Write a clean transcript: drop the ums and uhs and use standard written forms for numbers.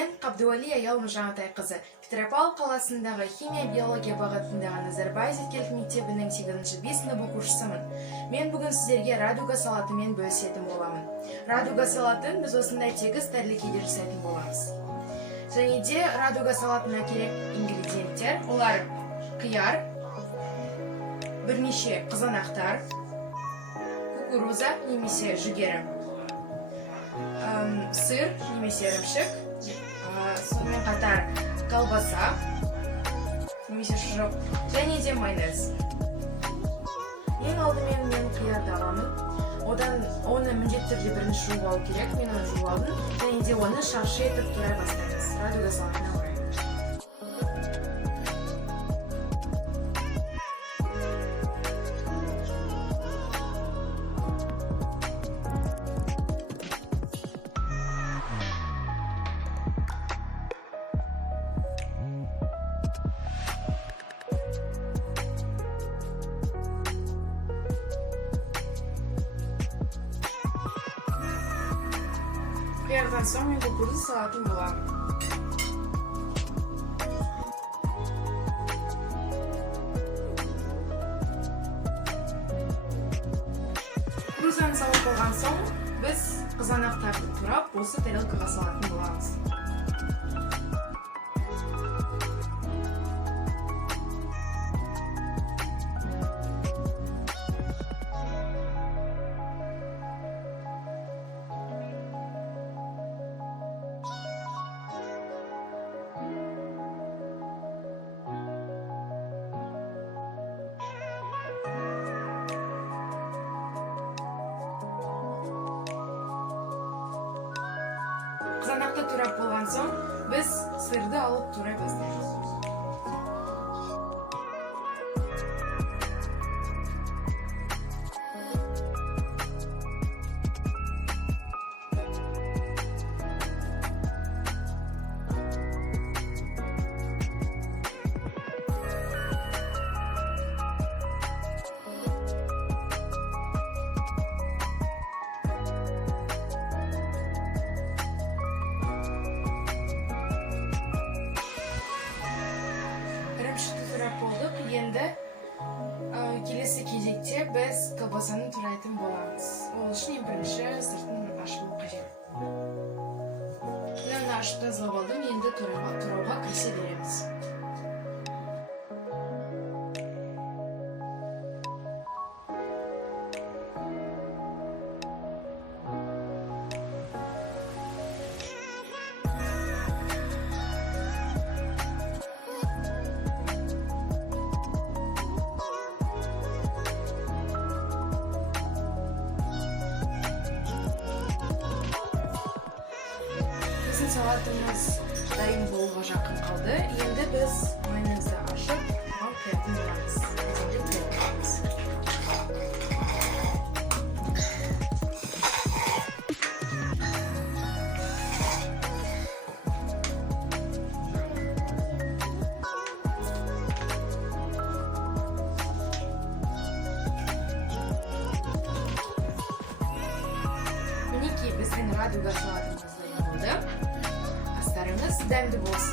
Мен Қабдуали Аял Мұжағатайқызы, Петропавл қаласындағы химия-биология бағытындағы Назарбаев зияткерлік мектебінің 8-ші сынып оқушысымын. Мен бүгін сіздерге радуга салатымен бөлісетін боламын. Радуга салатын біз осындай тегіс тәрлікеде жасайтын боламыз. Және де радуга салатына керек ингредиенттер, олар қияр, бірнеше қызанақтар, кукуруза немесе жүгері, сыр немесе ірімшік, сонымен қатар колбаса немесе шұжық және де майонез. Ең алдымен мен қиярды аламын. Одан оны міндетті түрде бірінші жуып алу керек. Мен оны жуып алдым және де оны шаршы етіп турай бастаймыз. Радуга салатына орай. Қиярдан соң мен кукуруза салатын боламын. Кукурузаны салып болған соң біз қызанақтарды турап осы тарелкаға салатын боламыз. Қызанақты турап болған соң, біз сырды алып турай бастаймыз. Болдық. Енді келесі кезекте біз колбасаны турайтын боламыз. Ол үшін ең бірінші сыртын ашылу қажет. Мынаны ашып тазалап алдым, енді турауға кірісе береміз. Салатымыз дайын болуға жақын қалды. Енді біз майонезді ашып, оған құятын боламыз. Мінекей біздің радуга салатымыз дайын болды. Астарыңыз дәмді болсын.